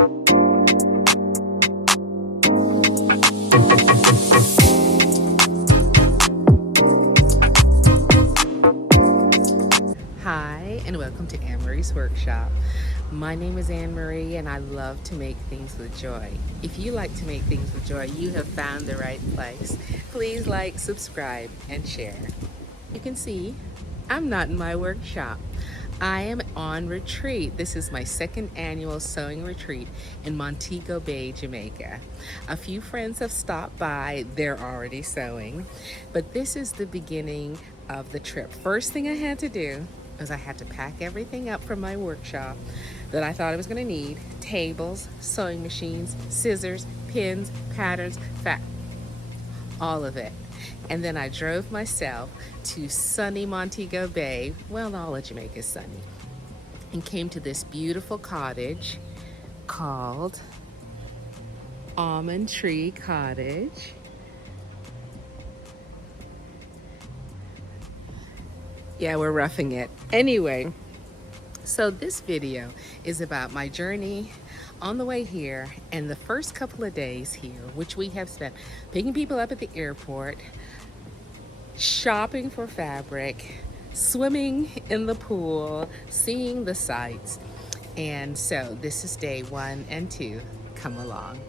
Hi, and welcome to Anmaree's Workshop. My name is Anmaree, and I love to make things with joy. If you like to make things with joy, you have found the right place. Please like, subscribe, and share. You can see I'm not in my workshop. I am on retreat. This is my second annual sewing retreat in Montego Bay, Jamaica. A few friends have stopped by. They're already sewing, but this is the beginning of the trip. First thing I had to do was I had to pack everything up from my workshop that I thought I was going to need: tables, sewing machines, scissors, pins, patterns, all of it. And then I drove myself to sunny Montego Bay, well, all of Jamaica is sunny, and came to this beautiful cottage called Almond Tree Cottage. Yeah, we're roughing it. Anyway, so this video is about my journey on the way here and the first couple of days here, which we have spent picking people up at the airport, shopping for fabric, swimming in the pool, seeing the sights. And so this is day 1 and 2. Come along.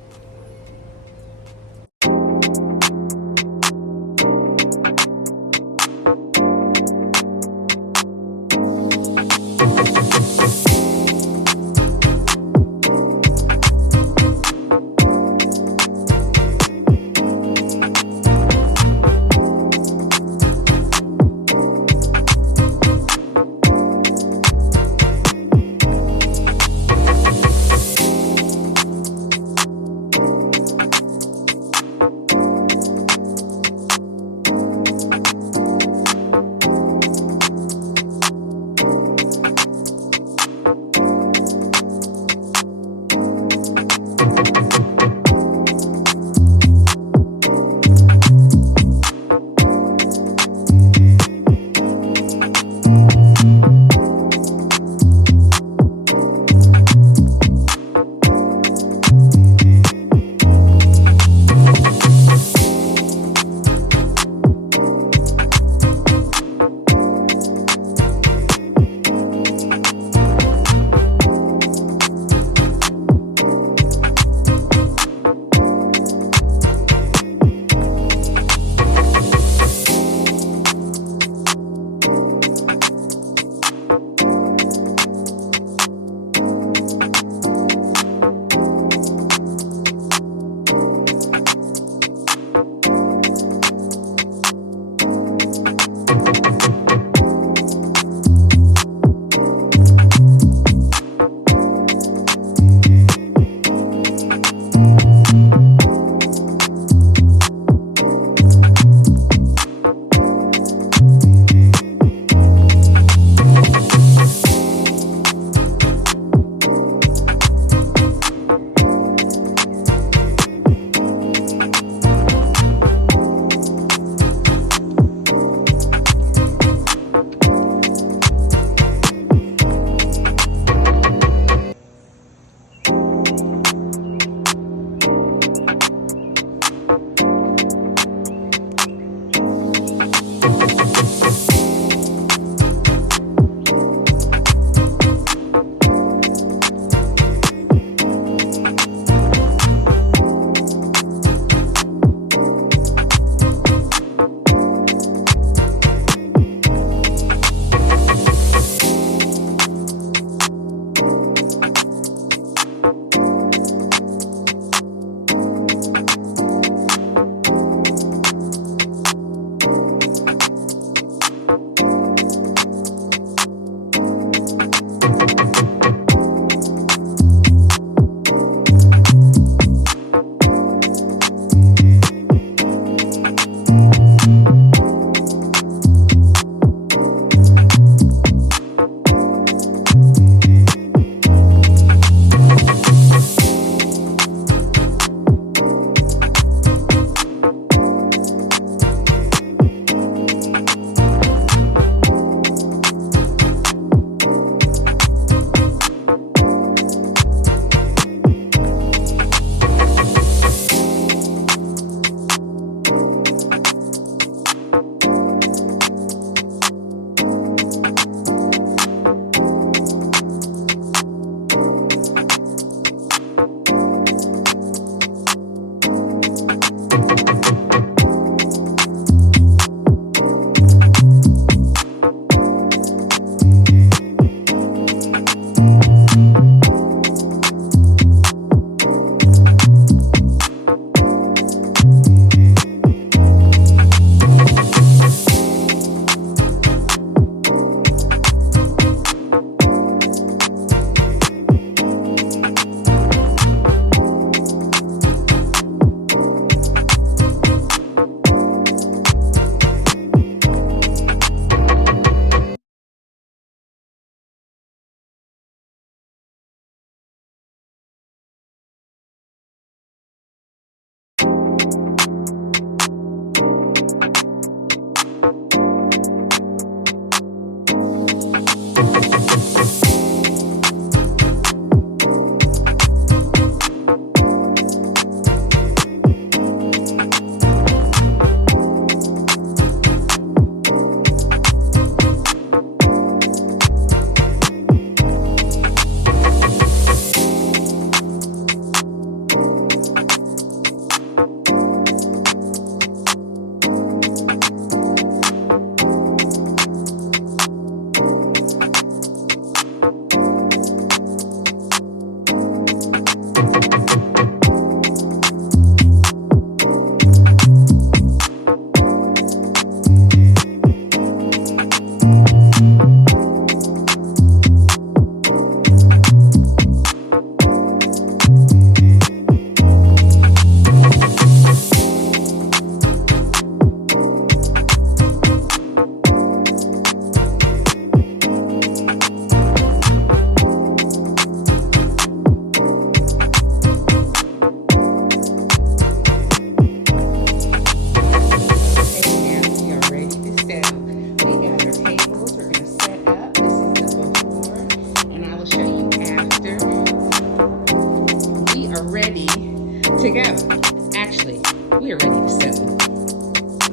to go. Actually, we are ready to sew.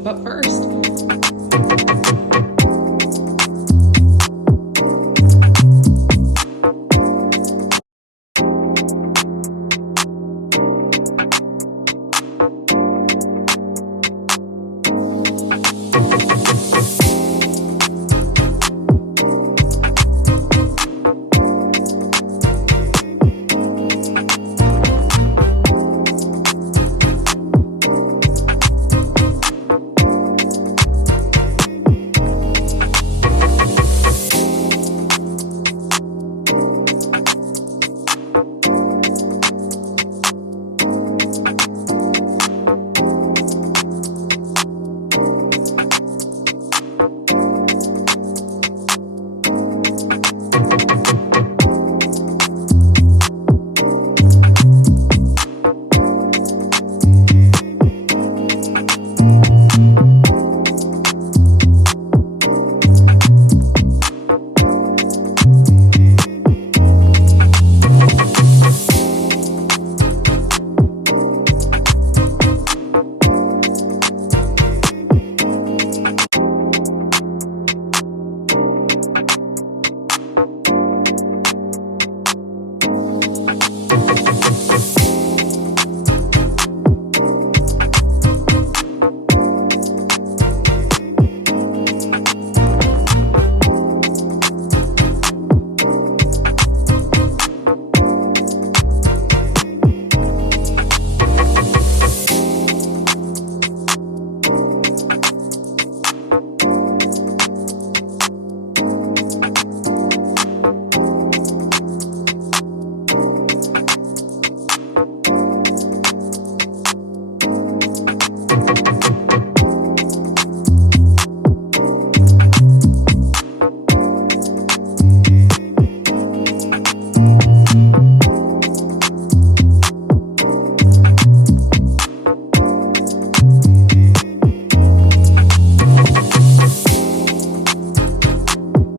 But first,